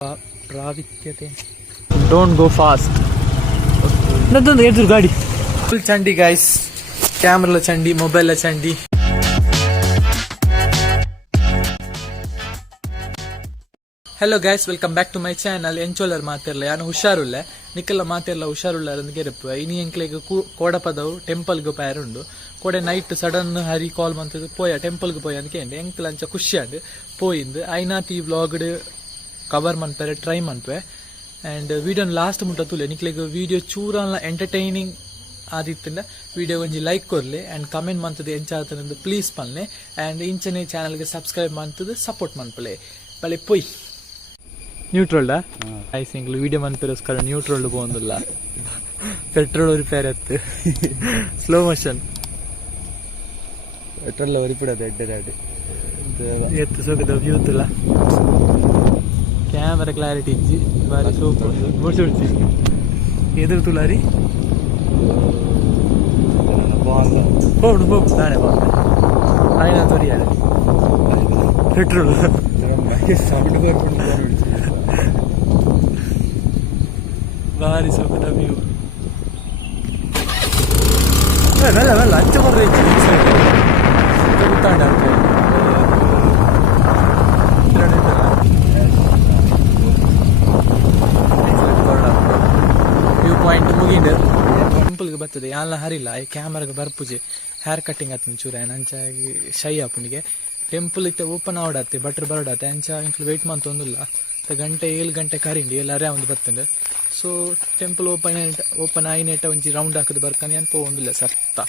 ಪ್ರಾವಿತ್ಯತೆ don't go fast ನನ್ನದೊಂದು ಎದುರು ಗಾಡಿ ಫುಲ್ ಚಂಡಿ ಗೈಸ್ ಕ್ಯಾಮ್ರಲ ಚಂಡಿ ಮೊಬೈಲ್ ಚಂಡಿ hello guys welcome back to my channel ಎಂಚೋಲರ್ ಮಾತಿರಲ್ಲ ಯಾನು ಹುಷಾರುಲ್ಲ ನಿಕ್ಕೆಲ್ಲ ಮಾತಿರಲ್ಲ ಹುಷಾರುಲ್ಲ ಅಂದಕ್ಕೆ ಇರಪ್ಪ ಇನಿ ಎಂಕ್ಲೆಗ್ ಕೋಡಪದವು ಟೆಂಪಲ್ಗೆ ಪೇರುಂಡು ಕೋಡೆ ನೈಟ್ ಸಡನ್ ಹರಿ ಕಾಲ್ ಮಂತದ್ದು ಪೋಯ ಟೆಂಪಲ್ಗೆ ಪೋಯ ಅಂದ್ಕೆ ಎಂಕ್ಲ ಅಂಚ ಖುಷಿ ಆಂಡ್ ಪೋಯಿಂದು ಐನಾತ್ ಈ ವ್ಲಾಗ್ಡ್ ಕವರ್ ಮನ್ಪರೆ ಟ್ರೈ ಮನ್ಪೆ ಆ್ಯಂಡ್ ವಿಡಿಯೋನ ಲಾಸ್ಟ್ ಮುಟ್ಟ ತುಲೆ ನಿಕ್ಲೆಗ್ ವಿಡಿಯೋ ಚೂರಲ್ಲ ಎಂಟರ್ಟೈನಿಂಗ್ ಆದಿತ್ತಿಂದ ವಿಡಿಯೋ ಒಂಜಿ ಲೈಕ್ ಕೊರ್ಲಿ ಆ್ಯಂಡ್ ಕಮೆಂಟ್ ಮಂತದ್ದು ಎಂಚಾತನಂದು ಪ್ಲೀಸ್ ಪನ್ಲೆ ಆ್ಯಂಡ್ ಇಂಚನೆ ಚಾನಲ್ಗೆ ಸಬ್ಸ್ಕ್ರೈಬ್ ಮಂತದ್ದು ಸಪೋರ್ಟ್ ಮನ್ಪಲೆ ಬಳೆ ಪೊಯ್ ನ್ಯೂಟ್ರಲ್ಡ ಐಸ್ ಇಂಗ್ಲು ವಿಡಿಯೋ ಮನ್ಪಿರೋಸ್ಕರ ನ್ಯೂಟ್ರಲ್ ಪೋಂದಿಲ್ಲ ಪೆಟ್ರೋಲ್ ರಿಪೇರ್ ಎತ್ತು ಸ್ಲೋ ಮೋಷನ್ ಪೆಟ್ರೋಲ್ ಒರಿಪಿಡೋದು ಎಡ್ಡೆ ಎತ್ತು ಸೋಕದ ವ್ಯೂತಿಲ್ಲ ಕ್ಯಾಮರಾ ಕ್ಲಾರಿಟಿ ಇಜ್ಜಿ ಬಾರಿ ಸೋಪ್ ಮುಡ್ಸಿ ಉಡ್ಸಿ ಎದುರು ತುಲಾರಿ ಹೋಗ್ಡು ಹೋಗು ನಾಳೆ ಬಾಂಬೆ ಆಯ್ನ ತೊರಿಯಾಳೆ ಪೆಟ್ರೋಲ್ ಸೌಂಡ್ ಬರ್ಕೊಂಡು ಬಾರಿ ಸೋಕದ ವ್ಯೂ ಮೆಲ್ಲ ಮೆಲ್ಲ ಅಂಚ ಬರ್ರೆ ಗೊತ್ತಾಂಡ ವ್ಯೂ ಪಾಯಿಂಟ್ ಮುಗಿಂಡು ಟೆಂಪಲ್ಗೆ ಬರ್ತದೆ ಯಾಲ ಹರಿಲ್ಲ ಈ ಕ್ಯಾಮರಾಗೆ ಬರ್ಪುಜೆ ಹೇರ್ ಕಟ್ಟಿಂಗ್ ಆತನ ಚೂರ ಅಂಚಾಗಿ ಶೈ ಆಪುನಿಗೆ ಟೆಂಪಲ್ ಇತ್ತೆ ಓಪನ್ ಆವಡತ್ತೆ ಬಟ್ರ್ ಬರಡತ್ತೆ ಅಂಚ ಇಂಕ್ಲು ವೆಯ್ಟ್ ಮಂತೊಂದಿಲ್ಲ ಗಂಟೆ 7 ಗಂಟೆ ಕರಿಂಡಿ ಎಲ್ಲಾರೇ ಒಂದು ಬರ್ತಂಡೆ ಸೊ ಟೆಂಪಲ್ ಓಪನ್ ಆಯ್ನೆಟ ಒಂಜಿ ರೌಂಡ್ ಹಾಕದು ಬರ್ಕನಿ ಅನ್ಪೋ ಒಂದಿಲ್ಲ ಸರ್ತ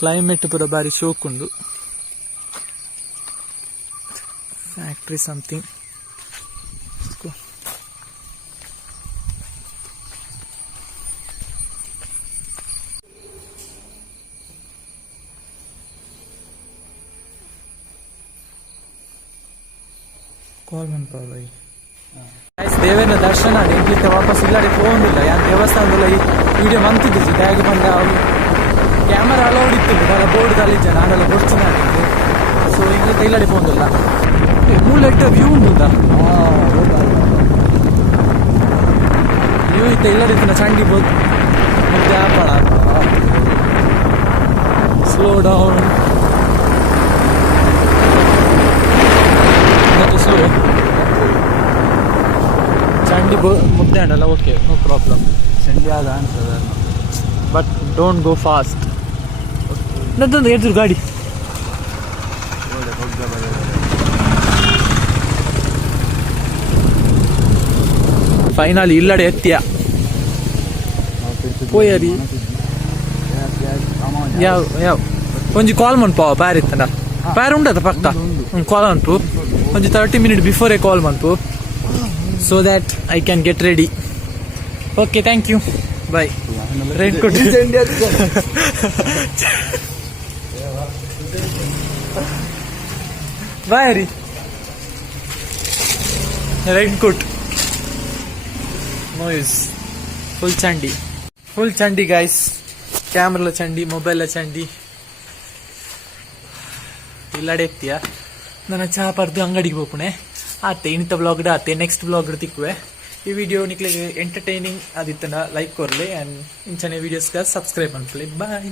ಕ್ಲೈಮೇಟ್ ಪೂರ ಬಾರಿ ಶೋಕುಂಡು ಫ್ಯಾಕ್ಟ್ರಿ ಸಮಥಿಂಗ್ ಕಾಲ್ ಮನ್ಪಾ ಬೈ ದೇವೇನ ದರ್ಶನ ಎಂಕ್ಲಿಕ್ಕೆ ವಾಪಸ್ ಇಲ್ಲಾಡೆ ಫೋನಿಲ್ಲ ಯಾನ್ ದೇವಸ್ಥಾನದಲ್ಲ ಈ ವಿಡಿಯೋ ಮಂತಿದ್ದು ಟ್ಯಾಗ್ ಬಂದ ಅವ್ರು ಕ್ಯಾಮರಾ ಅಲೌಡ್ ಇತ್ತು ಅಲ್ಲ ಬೋರ್ಡ್ದಲ್ಲಿ ಜನ ಅದೆಲ್ಲ ಗೊರ್ಚಿನ ಸೊ ಇಂಗ್ಲಿಕ್ಕೆ ಇಲ್ಲಾಡೆ ಫೋನಿಲ್ಲ ಮೂಲೆಟ್ಟ ವ್ಯೂ ಉಂಟಾ ವ್ಯೂ ಇತ್ತ ಇಲ್ಲಡಿತ್ತಿನ ಚಂಡಿ ಬೋದು ಮತ್ತೆ ಆಪಣ ಸ್ಲೋ ಡೌನ್ ಮತ್ತು ಸ್ಲೋ ಚಂಡಿ ಮುದ್ದೆ ಉಂಟಲ್ಲ ಓಕೆ ನೋ ಪ್ರಾಬ್ಲಮ್ ಚಂಡಿ ಆದ ಅನ್ಸದ ಬಟ್ ಡೋಂಟ್ ಗೋ ಫಾಸ್ಟ್ ನನ್ನದೊಂದು ಎದುರು ಗಾಡಿ ಫೈನಲ್ ಇಲ್ಲಡೆ ಎತ್ತಿಯ ಪೋಯರಿ ಯಾವ ಯಾವ ಒಂಜಿ ಕಾಲ್ ಮನ್ಪು ಪ್ಯಾರ್ ಇತ್ತಂಡ ಪ್ಯಾರ್ ಉಂಟದ ಪಕ್ಕ ಕಾಲ್ ಮನ್ಪು ಒಂಜಿ 30 minutes ಬಿಫೋರೇ call ಮನ್ಪು so that I can get ready. Okay, thank you. Bye. Raincoat. Bye, Hari. Raincoat. Noise. Full chandi. Full chandi, guys. Camera la chandi, mobile la chandi. Illade ettiya. Nana cha pardu ಅಂಗಡಿಗೆ ಹೋಗ್ಪುಣೆ ಆತೆ ಇನ್ನಿತ ಬ್ಲಾಗ್ಡ್ ಆತೆ next blog ತಿಕ್ಕುವೆ ಈ video ನಿಕ್ಲಿಗೆ entertaining ಆದಿತ್ತನ like ಕೊರ್ಲೆ and ಇಂಚನೆ ವಿಡಿಯೋಸ್ಗೆ ಸಬ್ಸ್ಕ್ರೈಬ್ ಅನ್ಕೊಳ್ಳಿ ಬಾಯ್.